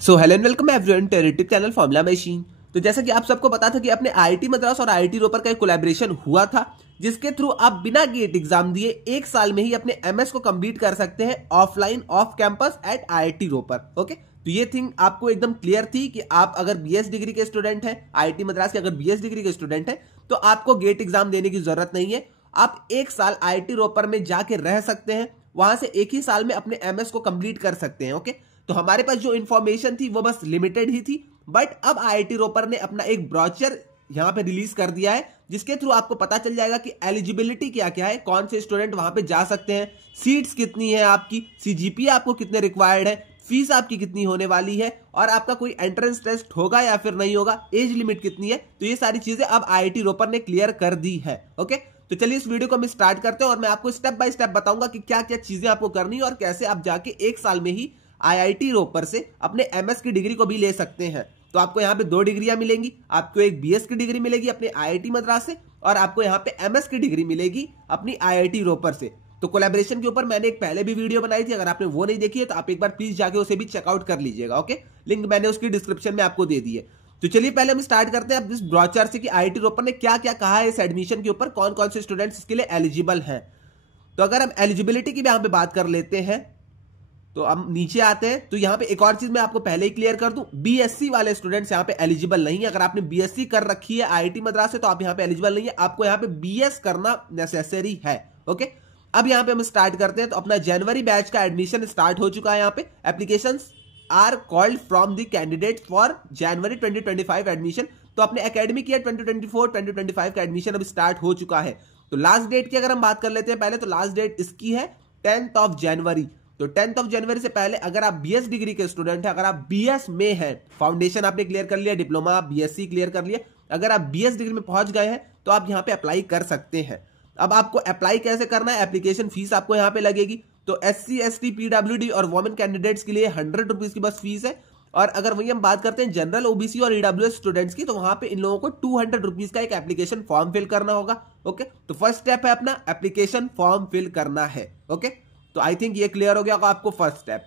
So hello and welcome everyone to YouTube channel Formula Machine. तो जैसा कि आप सबको पता था कि अपने आईआईटी मद्रास और आईआईटी रोपर का एक कोलैबोरेशन हुआ था, जिसके थ्रू आप बिना गेट एग्जाम दिए एक साल में ही अपने एमएस को कंप्लीट कर सकते हैं offline of campus at IIT Ropar. Okay, तो ये थिंग आपको एकदम क्लियर थी कि आप अगर बीएस डिग्री के स्टूडेंट हैं, आईआईटी मद्रास के अगर बीएस डिग्री के स्टूडेंट हैं, तो आपको गेट एग्जाम देने की जरूरत नहीं है। आप एक साल आईआईटी रोपर में जाके रह सकते हैं, वहां से एक ही साल में अपने एमएस को कंप्लीट कर सकते हैं। ओके, तो हमारे पास जो इन्फॉर्मेशन थी वो बस लिमिटेड ही थी, बट अब आईआईटी रोपर ने अपना एक ब्रोचर यहां पे रिलीज कर दिया है, जिसके थ्रू आपको पता चल जाएगा कि एलिजिबिलिटी क्या क्या है, कौन से स्टूडेंट वहां पे जा सकते हैं, सीट्स कितनी है आपकी, सीजीपीए आपको कितने रिक्वायर्ड है, फीस आपकी कितनी होने वाली है, और आपका कोई एंट्रेंस टेस्ट होगा या फिर नहीं होगा, एज लिमिट कितनी है। तो ये सारी चीजें अब आईआईटी रोपर ने क्लियर कर दी है। ओके, तो चलिए इस वीडियो को हम स्टार्ट करते हैं और मैं आपको स्टेप बाय स्टेप बताऊंगा कि क्या क्या चीजें आपको करनी है और कैसे आप जाके एक साल में ही आईआईटी रोपर से अपने एमएस की डिग्री को भी ले सकते हैं। तो आपको यहाँ पे दो डिग्रियां मिलेंगी, आपको एक बीएस की डिग्री मिलेगी अपने आईआईटी मद्रास से, और आपको यहाँ पे एमएस की डिग्री मिलेगी अपनी आईआईटी रोपर से। तो कोलैबोरेशन के ऊपर मैंने एक पहले भी वीडियो बनाई थी, अगर आपने वो नहीं देखी है तो आप एक बार प्लीज जाके उसे भी चेकआउट कर लीजिएगा। ओके, लिंक मैंने उसकी डिस्क्रिप्शन में आपको दे दी है। तो चलिए पहले हम स्टार्ट करते हैं अब इस ब्रोचर से कि आईआईटी रोपर ने क्या क्या कहा है इस एडमिशन के ऊपर, कौन कौन से स्टूडेंट्स इसके लिए एलिजिबल हैं। तो अगर हम एलिजिबिलिटी की भी यहाँ पे बात कर लेते हैं तो हम नीचे आते हैं, तो यहाँ पे एक और चीज मैं आपको पहले ही क्लियर कर दूं, बीएससी वाले स्टूडेंट्स यहाँ पे एलिजिबल नहीं है। अगर आपने बीएससी कर रखी है आईआईटी मद्रास से तो आप यहाँ पे एलिजिबल नहीं है, आपको यहाँ पे बीएस करना नेसेसरी है। ओके, अब यहाँ पे हम स्टार्ट करते हैं। तो अपना जनवरी बैच का एडमिशन स्टार्ट हो चुका है। यहाँ पे applications are called from the candidate for January 2025 admission. तो अपने एकेडमिक ईयर 2024-2025 का एडमिशन अब स्टार्ट हो चुका है। तो लास्ट डेट की अगर हम बात कर लेते हैं पहले, तो लास्ट डेट इसकी है 10th ऑफ जनवरी। तो 10th ऑफ जनवरी से पहले अगर आप बीएस डिग्री के स्टूडेंट हैं, अगर आप बीएस में हैं, फाउंडेशन आपने क्लियर कर लिया, डिप्लोमा बीएससी क्लियर कर लिया, अगर आप बीएस डिग्री में पहुंच गए हैं तो आप यहां पे अप्लाई कर सकते हैं। अब आपको अप्लाई कैसे करना है, एप्लीकेशन फीस आपको यहां पे लगेगी। तो एससी एसटी पीडब्ल्यूडी और वुमेन कैंडिडेट्स के लिए 100 रुपीज की बस फीस है। और अगर वही हम बात करते हैं जनरल ओबीसी और ईडब्ल्यूएस स्टूडेंट्स की, तो वहां पे इन लोगों को 200 रुपीज का एक एप्लीकेशन फॉर्म फिल करना होगा। ओके, तो फर्स्ट स्टेप है अपना एप्लीकेशन फॉर्म फिल करना है। ओके, तो आई थिंक ये क्लियर हो गया आपको फर्स्ट स्टेप।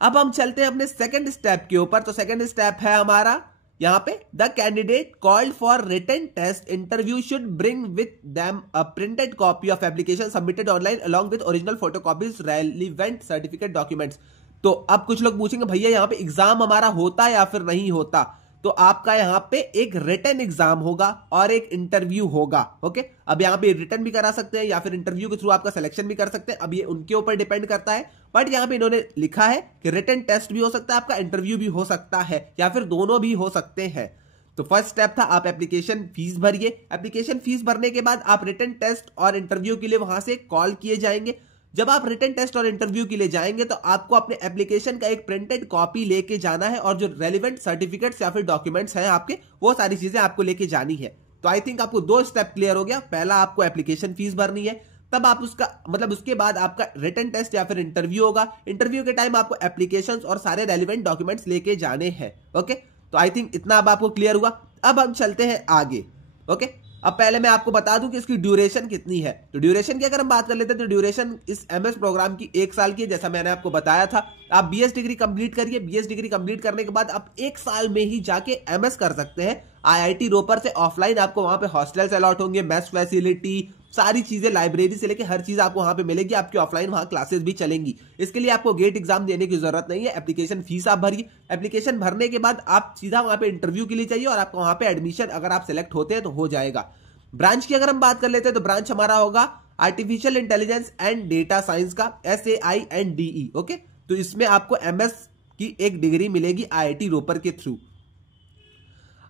अब हम चलते हैं अपने सेकंड स्टेप के ऊपर। तो सेकंड स्टेप है हमारा यहां पे, the candidate called for written test interview should bring with them a printed copy of application submitted online along with original photocopies relevant certificate documents. तो अब कुछ लोग पूछेंगे भैया यहाँ पे एग्जाम हमारा होता या फिर नहीं होता। तो आपका यहाँ पे एक रिटन एग्जाम होगा और एक इंटरव्यू होगा। ओके, अब यहाँ पे रिटन भी करा सकते हैं या फिर इंटरव्यू के थ्रू आपका सिलेक्शन भी कर सकते हैं, अब ये उनके ऊपर डिपेंड करता है। बट यहाँ पे इन्होंने लिखा है कि रिटन टेस्ट भी हो सकता है, आपका इंटरव्यू भी हो सकता है, या फिर दोनों भी हो सकते हैं। तो फर्स्ट स्टेप था आप एप्लीकेशन फीस भरिए। एप्लीकेशन फीस भरने के बाद आप रिटन टेस्ट और इंटरव्यू के लिए वहां से कॉल किए जाएंगे। जब आप रिटन टेस्ट और इंटरव्यू के लिए जाएंगे तो आपको अपने एप्लीकेशन का एक प्रिंटेड कॉपी लेके जाना है, और जो रेलिवेंट सर्टिफिकेट्स या फिर डॉक्यूमेंट्स हैं आपके, वो सारी चीजें आपको लेके जानी है। तो आई थिंक आपको दो स्टेप क्लियर हो गया। पहला आपको एप्लीकेशन फीस भरनी है, तब आप उसका मतलब उसके बाद आपका रिटन टेस्ट या फिर इंटरव्यू होगा। इंटरव्यू के टाइम आपको एप्लीकेशंस और सारे रेलिवेंट डॉक्यूमेंट्स लेके जाने हैं। ओके, तो आई थिंक इतना अब आपको क्लियर हुआ। अब हम चलते हैं आगे। ओके, अब पहले मैं आपको बता दूं कि इसकी ड्यूरेशन कितनी है। तो ड्यूरेशन की अगर हम बात कर लेते हैं तो ड्यूरेशन इस एमएस प्रोग्राम की एक साल की है, जैसा मैंने आपको बताया था। आप बीएस डिग्री कंप्लीट करिए, बीएस डिग्री कंप्लीट करने के बाद आप एक साल में ही जाके एमएस कर सकते हैं आईआईटी रोपर से ऑफलाइन। आपको वहां पे हॉस्टल्स अलॉट होंगे, मेस फैसिलिटी, सारी चीजें, लाइब्रेरी से लेकर हर चीज आपको वहां पे मिलेगी। आपकी ऑफलाइन वहां क्लासेस भी चलेंगी। इसके लिए आपको गेट एग्जाम देने की जरूरत नहीं है, एप्लीकेशन फीस आप भरिए। एप्लीकेशन भरने के बाद आप सीधा वहां पे इंटरव्यू के लिए चाहिए और आपको वहां पे एडमिशन अगर आप सिलेक्ट होते हैं तो हो जाएगा। ब्रांच की अगर हम बात कर लेते हैं तो ब्रांच हमारा होगा artificial intelligence and data science का, SAINDE। ओके, तो इसमें आपको एमएस की एक डिग्री मिलेगी आईआईटी रोपर के थ्रू।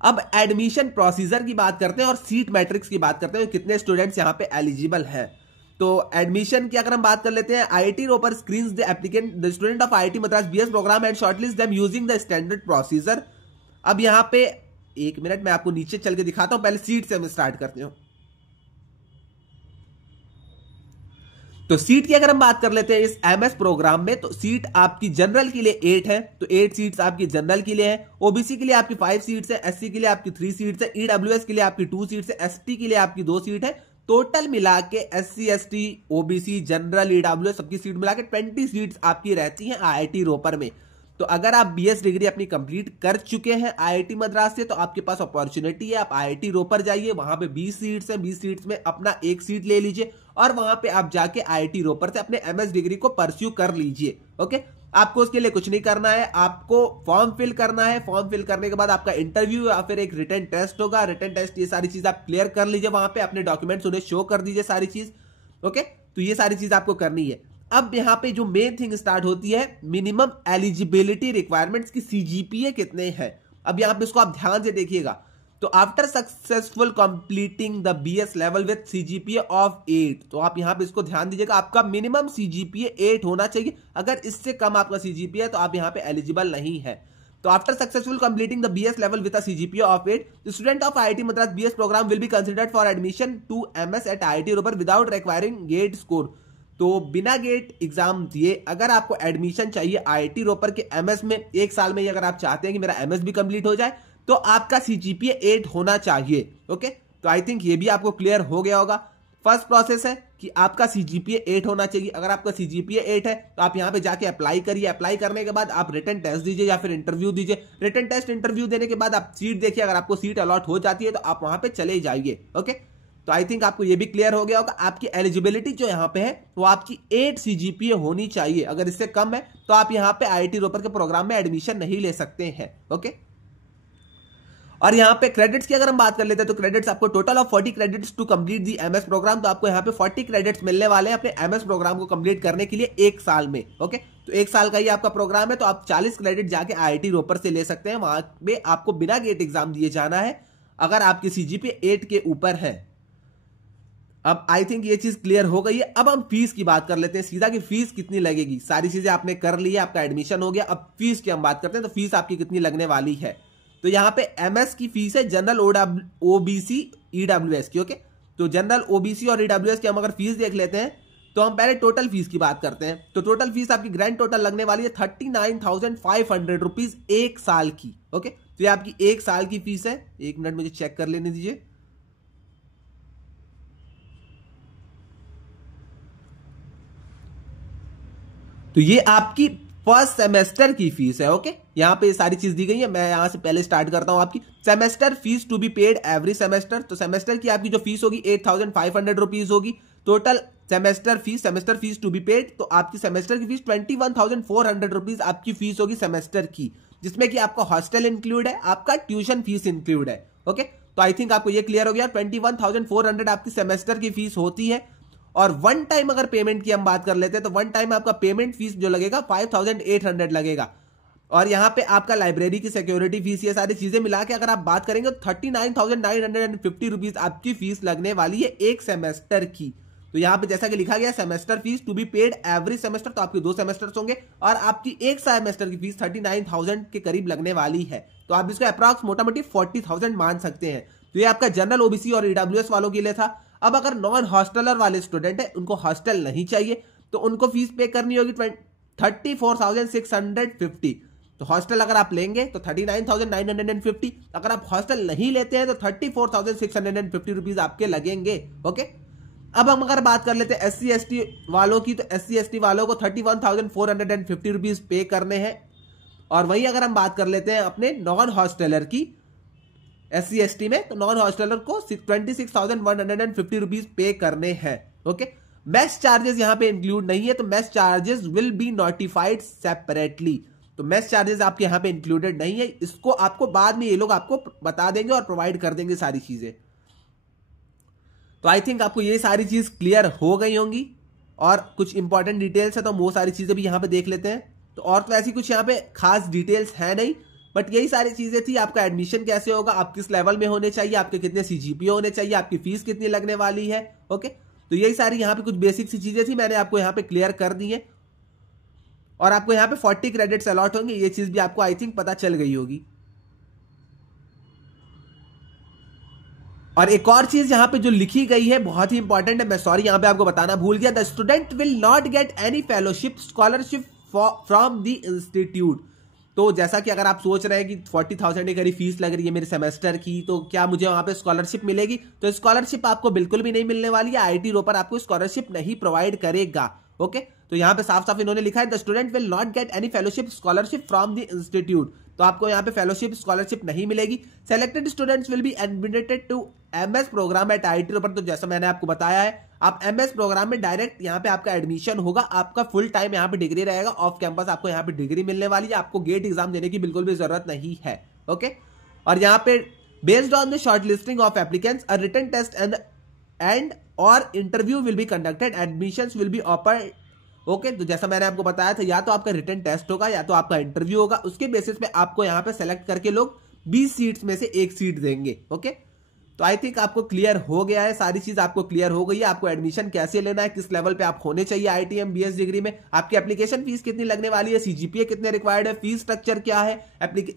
अब एडमिशन प्रोसीजर की बात करते हैं और सीट मैट्रिक्स की बात करते हैं, कितने स्टूडेंट्स यहां पे एलिजिबल हैं। तो एडमिशन की अगर हम बात कर लेते हैं, IIT Ropar screens the applicant the student of IIT Madras BS program and shortlist them using the standard procedure. अब यहां पे एक मिनट मैं आपको नीचे चल के दिखाता हूं, पहले सीट से हम स्टार्ट करते हैं। तो सीट की अगर हम बात कर लेते हैं इस एमएस प्रोग्राम में, तो सीट आपकी जनरल के लिए 8 है, तो 8 सीट्स आपकी जनरल के लिए है। ओबीसी के लिए आपकी 5 सीट्स है, एससी के लिए आपकी 3 सीट्स है, ईडब्ल्यूएस के लिए आपकी 2 सीट्स है, एसटी के लिए आपकी 2 सीट है। टोटल मिला के SC ST OBC general EWS सबकी सीट मिला के 20 सीट्स आपकी रहती हैं आईआईटी रोपर में। तो अगर आप बीएस डिग्री अपनी कंप्लीट कर चुके हैं आईआईटी मद्रास से तो आपके पास अपॉर्चुनिटी है, आप आईआईटी रोपर जाइए, वहां पे 20 सीट्स हैं, 20 सीट्स में अपना एक सीट ले लीजिए और वहां पे आप जाके आईआईटी रोपर से अपने एमएस डिग्री को परस्यू कर लीजिए। ओके, आपको उसके लिए कुछ नहीं करना है, आपको फॉर्म फिल करना है। फॉर्म फिल करने के बाद आपका इंटरव्यू या फिर एक रिटन टेस्ट होगा। रिटन टेस्ट, ये सारी चीज आप क्लियर कर लीजिए, वहां पे अपने डॉक्यूमेंट्स उन्हें शो कर दीजिए सारी चीज। ओके, तो ये सारी चीज आपको करनी है। अब यहां पे जो मेन थिंग स्टार्ट होती है, मिनिमम एलिजिबिलिटी रिक्वायरमेंट्स की सीजीपीए कितने हैं। अब यहां पे इसको आप ध्यान से देखिएगा। तो after successful completing the BS level with CGPA of 8, तो आप यहां पे इसको ध्यान दीजिएगा, आपका मिनिमम सीजीपीए 8 होना चाहिए। अगर इससे कम आपका सीजीपीए है तो आप यहां पे एलिजिबल नहीं है। तो after successful completing the BS level with a CGPA of 8, the student of IIT Madras BS program will be considered for admission to MS at IIT Ropar without requiring GATE score. तो बिना गेट एग्जाम दिए अगर आपको admission चाहिए IIT Ropar के MS में, एक साल में अगर आप चाहते हैं कि मेरा एमएस भी कंप्लीट हो जाए, तो आपका सीजीपीए 8 होना चाहिए। ओके, तो आई थिंक ये भी आपको क्लियर हो गया होगा। फर्स्ट प्रोसेस है कि आपका सीजीपीए 8 होना चाहिए। अगर आपका सीजीपीए 8 है तो आप यहां पे जाके अप्लाई करिए। अप्लाई करने के बाद आप रिटन टेस्ट दीजिए या फिर इंटरव्यू दीजिए। रिटन टेस्ट इंटरव्यू देने के बाद आप सीट देखिए, अगर आपको सीट अलॉट हो जाती है तो आप वहां पे चले जाइए। ओके, तो आई थिंक आपको ये भी क्लियर हो गया होगा। आपकी एलिजिबिलिटी जो यहाँ पे है वो आपकी 8 सीजीपीए होनी चाहिए। अगर इससे कम है तो आप यहाँ पे आईआईटी रोपर के प्रोग्राम में एडमिशन नहीं ले सकते हैं। ओके, और यहाँ पे क्रेडिट्स की अगर हम बात कर लेते हैं तो क्रेडिट्स आपको total of 40 credits to complete the MS program. तो आपको यहाँ पे 40 क्रेडिट्स मिलने वाले हैं अपने एमएस प्रोग्राम को कंप्लीट करने के लिए एक साल में। ओके, तो एक साल का ही आपका प्रोग्राम है, तो आप 40 क्रेडिट जाके आईआईटी रोपर से ले सकते हैं। वहां पे आपको बिना गेट एग्जाम दिए जाना है अगर आपकी सीजीपीए 8 के ऊपर है। अब आई थिंक ये चीज क्लियर हो गई है। अब हम फीस की बात कर लेते हैं सीधा कि फीस कितनी लगेगी। सारी चीजें आपने कर ली है, आपका एडमिशन हो गया। अब फीस की हम बात करते हैं, तो फीस आपकी कितनी लगने वाली है। तो यहाँ पे एमएस की फीस है जनरल ओबीसी ईडब्ल्यूएस की। ओके, तो जनरल ओबीसी और ईडब्ल्यूएस की हम अगर फीस देख लेते हैं तो हम पहले टोटल फीस की बात करते हैं। तो टोटल फीस आपकी ग्रैंड टोटल लगने वाली है 39,500 रुपीज एक साल की। ओके, तो ये आपकी एक साल की फीस है। एक मिनट मुझे चेक कर लेने दीजिए। तो ये आपकी फर्स्ट सेमेस्टर की फीस है। ओके, यहां पे सारी चीज दी गई है। मैं यहां से पहले स्टार्ट करता हूं। आपकी semester fees to be paid every semester, तो सेमेस्टर की आपकी जो फीस होगी 8,500 रुपीज होगी। Total semester fees to be paid, तो आपकी सेमेस्टर की फीस 21,400 रुपीज आपकी फीस होगी सेमेस्टर की, जिसमें कि आपका हॉस्टल इंक्लूड है, आपका ट्यूशन फीस इंक्लूड है। ओके, तो आई थिंक आपको ये क्लियर हो गया। 21,400 आपकी सेमेस्टर की फीस होती है। और वन टाइम अगर पेमेंट की हम बात कर लेते हैं तो वन टाइम आपका पेमेंट फीस जो लगेगा 5,800 लगेगा। और यहां पे आपका लाइब्रेरी की सिक्योरिटी फीस, ये सारी चीजें मिला के अगर आप बात करेंगे तो 39,950 रुपीज आपकी फीस लगने वाली है एक सेमेस्टर की। तो यहां पे जैसा कि लिखा गया semester fees to be paid every semester, तो आपके 2 सेमेस्टर्स होंगे और आपकी एक सेमेस्टर की फीस 39,000 के करीब लगने वाली है। तो आप इसको अप्रॉक्स मोटा मोटी 40,000 मान सकते हैं। तो ये आपका जनरल ओबीसी और ईडब्ल्यूएस वालों के लिए था। अब अगर नॉन हॉस्टलर वाले स्टूडेंट है, उनको हॉस्टल नहीं चाहिए, तो उनको फीस पे करनी होगी 34,650। तो हॉस्टल अगर आप लेंगे तो 39,950, अगर आप हॉस्टल नहीं लेते हैं तो 34,650 रुपीज आपके लगेंगे। ओके, अब हम अगर बात कर लेते हैं SC ST वालों की, तो SC ST वालों को 31,450 रुपीज पे करने हैं। और वहीं अगर हम बात कर लेते हैं अपने नॉन हॉस्टलर की SC ST में, तो नॉन हॉस्टलर को 26,150 रुपीज पे करने हैं। ओके, मेस चार्जेस यहां पे इंक्लूड नहीं है, तो mess charges will be notified separately. तो मेस चार्जेस आपके यहां पे इंक्लूडेड नहीं है, इसको आपको बाद में ये लोग आपको बता देंगे और प्रोवाइड कर देंगे सारी चीजें। तो आई थिंक आपको ये सारी चीज क्लियर हो गई होंगी। और कुछ इंपॉर्टेंट डिटेल्स है तो हम वो सारी चीजें भी यहां पे देख लेते हैं। तो और तो ऐसी कुछ यहां पे खास डिटेल्स है नहीं, बट यही सारी चीजें थी। आपका एडमिशन कैसे होगा, आप किस लेवल में होने चाहिए, आपके कितने सीजीपीए होने चाहिए, आपकी फीस कितनी लगने वाली है। ओके, तो यही सारी यहाँ पे कुछ बेसिक सी चीजें थी, मैंने आपको यहाँ पे क्लियर कर दी है। और आपको यहाँ पे 40 क्रेडिट्स अलॉट होंगे, ये चीज भी आपको आई थिंक पता चल गई होगी। और एक और चीज यहाँ पे जो लिखी गई है बहुत ही इंपॉर्टेंट है, मैं सॉरी यहाँ पे आपको बताना भूल गया। The student will not get any fellowship scholarship from the institute. तो जैसा कि अगर आप सोच रहे हैं कि 40,000 के करीब फीस लग रही है मेरे सेमेस्टर की, तो क्या मुझे वहां पे स्कॉलरशिप मिलेगी, तो स्कॉलरशिप आपको बिल्कुल भी नहीं मिलने वाली है। आईआईटी रोपर आपको स्कॉलरशिप नहीं प्रोवाइड करेगा। ओके, तो यहाँ पे साफ साफ इन्होंने लिखा है the student will not get any fellowship scholarship from the institute. तो आपको यहाँ पे फेलोशिप स्कॉलरशिप नहीं मिलेगी। Selected students will be admitted to MS program at IIT Ropar. तो जैसा मैंने आपको बताया है, आप एमएस प्रोग्राम में डायरेक्ट यहाँ पे आपका एडमिशन होगा, आपका फुल टाइम यहाँ पे डिग्री रहेगा, ऑफ कैंपस आपको यहाँ पे डिग्री मिलने वाली है, आपको गेट एग्जाम देने की बिल्कुल भी जरूरत नहीं है। ओके, और यहाँ पे based on the shortlisting of applicants a written test and और interview will be conducted, admissions will be open. Okay, तो जैसा मैंने आपको बताया था, या तो आपका रिटन टेस्ट होगा या तो आपका इंटरव्यू होगा, उसके बेसिस पे आपको यहाँ पे सेलेक्ट करके लोग 20 सीट्स में से एक सीट देंगे। ओके, तो आई थिंक आपको क्लियर हो गया है, सारी चीज आपको क्लियर हो गई है। आपको एडमिशन कैसे लेना है, किस लेवल पे आप होने चाहिए आईआईटी बीएस डिग्री में, आपकी एप्लीकेशन फीस कितनी लगने वाली है, सीजीपीए कितने रिक्वायर्ड है, फीस स्ट्रक्चर क्या है,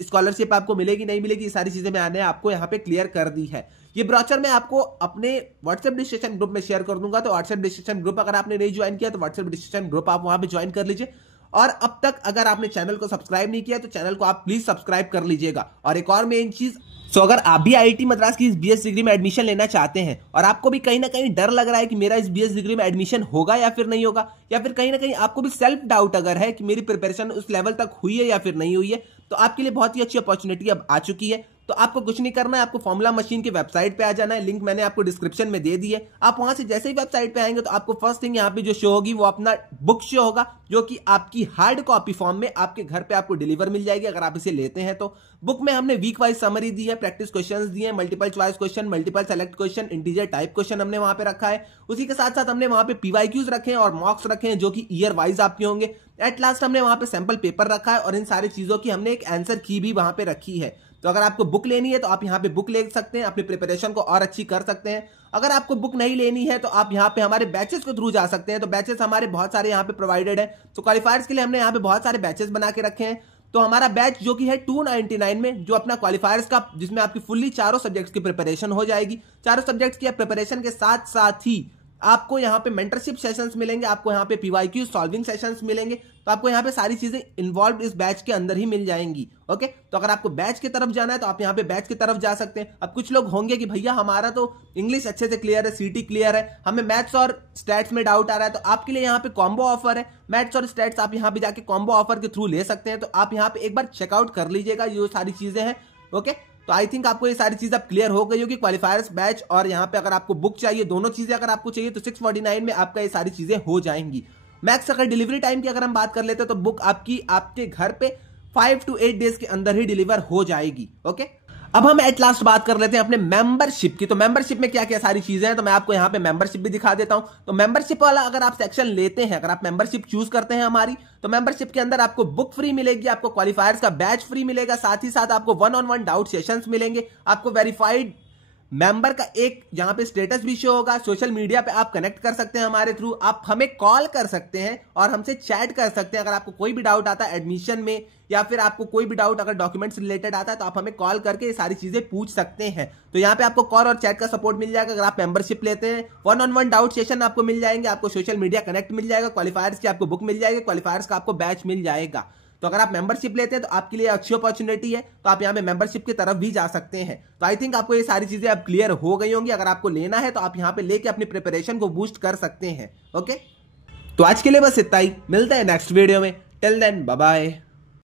स्कॉलरशिप आपको मिलेगी नहीं मिलेगी, ये सारी चीजें मैंने आपको यहाँ पे क्लियर कर दी है। ये ब्रोचर मैं आपको अपने व्हाट्सएप डिस्कशन ग्रुप में शेयर कर दूंगा। तो व्हाट्सएप डिस्कशन ग्रुप अगर आपने नहीं ज्वाइन किया तो व्हाट्सएप डिस्कशन ग्रुप आप वहां पे ज्वाइन कर लीजिए। और अब तक अगर आपने चैनल को सब्सक्राइब नहीं किया तो चैनल को आप प्लीज सब्सक्राइब कर लीजिएगा। और एक और मेन चीज, तो अगर आप भी आईआईटी मद्रास की इस बीएस डिग्री में एडमिशन लेना चाहते हैं और आपको भी कहीं ना कहीं डर लग रहा है कि मेरा इस बीएस डिग्री में एडमिशन होगा या फिर नहीं होगा, या फिर कहीं ना कहीं आपको भी सेल्फ डाउट अगर है कि मेरी प्रिपरेशन उस लेवल तक हुई है या फिर नहीं हुई है, तो आपके लिए बहुत ही अच्छी अपॉर्चुनिटी अब आ चुकी है। तो आपको कुछ नहीं करना है, आपको फॉर्मूला मशीन की वेबसाइट पे आ जाना है, लिंक मैंने आपको डिस्क्रिप्शन में दे दी है। आप वहां से जैसे ही वेबसाइट पे आएंगे तो आपको फर्स्ट थिंग यहाँ पे जो शो होगी वो अपना बुक शो होगा, जो कि आपकी हार्ड कॉपी फॉर्म में आपके घर पे आपको डिलीवर मिल जाएगी अगर आप इसे लेते हैं तो। बुक में हमने वीक वाइज समरी दी है, प्रैक्टिस क्वेश्चंस दिए हैं, multiple choice question, multiple select question, integer type question हमने वहां पे रखा है। उसी के साथ साथ हमने वहां पे पीवाईक्यूज रखे हैं और मॉक्स रखे हैं जो कि ईयर वाइज आपके होंगे। एट लास्ट हमने वहां पे सैंपल पेपर रखा है और इन सारी चीजों की हमने एक आंसर की भी वहां पे रखी है। तो अगर आपको बुक लेनी है तो आप यहाँ पे बुक ले सकते हैं, अपनी प्रिपरेशन को और अच्छी कर सकते हैं। अगर आपको बुक नहीं लेनी है तो आप यहाँ पे हमारे बैचेस के थ्रू जा सकते हैं। तो बैचेस हमारे बहुत सारे यहाँ पे प्रोवाइडेड है। तो क्वालिफायर्स के लिए हमने यहाँ पे बहुत सारे बैचेस बना के रखे हैं। तो हमारा बैच जो कि है 299 में, जो अपना क्वालिफायर्स का, जिसमें आपकी फुल्ली चारों सब्जेक्ट्स की प्रिपरेशन हो जाएगी। चारों सब्जेक्ट्स की प्रिपरेशन के साथ साथ ही आपको यहाँ पे मेंटरशिप सेशंस मिलेंगे, आपको यहाँ पे पीवाईक्यू सॉल्विंग सेशंस मिलेंगे। तो आपको यहाँ पे सारी चीजें इन्वॉल्व इस बैच के अंदर ही मिल जाएंगी। ओके, तो अगर आपको बैच की तरफ जाना है तो आप यहाँ पे बैच की तरफ जा सकते हैं। अब कुछ लोग होंगे कि भैया हमारा तो इंग्लिश अच्छे से क्लियर है, सीटी क्लियर है, हमें मैथ्स और स्टैट्स में डाउट आ रहा है, तो आपके लिए यहाँ पे कॉम्बो ऑफर है। मैथ्स और स्टैट्स आप यहाँ पे जाके कॉम्बो ऑफर के थ्रू ले सकते हैं। तो आप यहाँ पे एक बार चेकआउट कर लीजिएगा, ये सारी चीजें हैं। ओके, तो आई थिंक आपको ये सारी चीज अब क्लियर हो गई होगी, क्वालिफायर्स बैच और यहाँ पे अगर आपको बुक चाहिए, दोनों चीजें अगर आपको चाहिए तो 649 में आपका ये सारी चीजें हो जाएंगी। मैक्स अगर डिलीवरी टाइम की अगर हम बात कर लेते हैं तो बुक आपकी आपके घर पे 5 to 8 डेज के अंदर ही डिलीवर हो जाएगी। ओके, अब हम एट लास्ट बात कर लेते हैं अपने मेंबरशिप की। तो मेंबरशिप में क्या क्या सारी चीजें हैं, तो मैं आपको यहाँ पे मेंबरशिप भी दिखा देता हूं। तो मेंबरशिप वाला अगर आप सेक्शन लेते हैं, अगर आप मेंबरशिप चूज करते हैं हमारी, तो मेंबरशिप के अंदर आपको बुक फ्री मिलेगी, आपको क्वालिफायर्स का बैच फ्री मिलेगा, साथ ही साथ आपको 1-on-1 डाउट सेशंस मिलेंगे, आपको वेरीफाइड मेंबर का एक यहाँ पे स्टेटस भी शो होगा, सोशल मीडिया पे आप कनेक्ट कर सकते हैं हमारे थ्रू, आप हमें कॉल कर सकते हैं और हमसे चैट कर सकते हैं। अगर आपको कोई भी डाउट आता है एडमिशन में या फिर आपको कोई भी डाउट अगर डॉक्यूमेंट्स रिलेटेड आता है तो आप हमें कॉल करके ये सारी चीजें पूछ सकते हैं। तो यहाँ पे आपको कॉल और चैट का सपोर्ट मिल जाएगा अगर आप मेंबरशिप लेते हैं। 1-on-1 डाउट सेशन आपको मिल जाएंगे, आपको सोशल मीडिया कनेक्ट मिल जाएगा, क्वालिफायर्स की आपको बुक मिल जाएगी, क्वालिफायर्स का आपको बैच मिल जाएगा। तो अगर आप मेंबरशिप लेते हैं तो आपके लिए अच्छी अपॉर्चुनिटी है, तो आप यहाँ पे मेंबरशिप की तरफ भी जा सकते हैं। तो आई थिंक आपको ये सारी चीजें अब क्लियर हो गई होंगी। अगर आपको लेना है तो आप यहाँ पे लेके अपनी प्रिपरेशन को बूस्ट कर सकते हैं। ओके, तो आज के लिए बस इतना ही, मिलते हैं नेक्स्ट वीडियो में। Till then bye bye.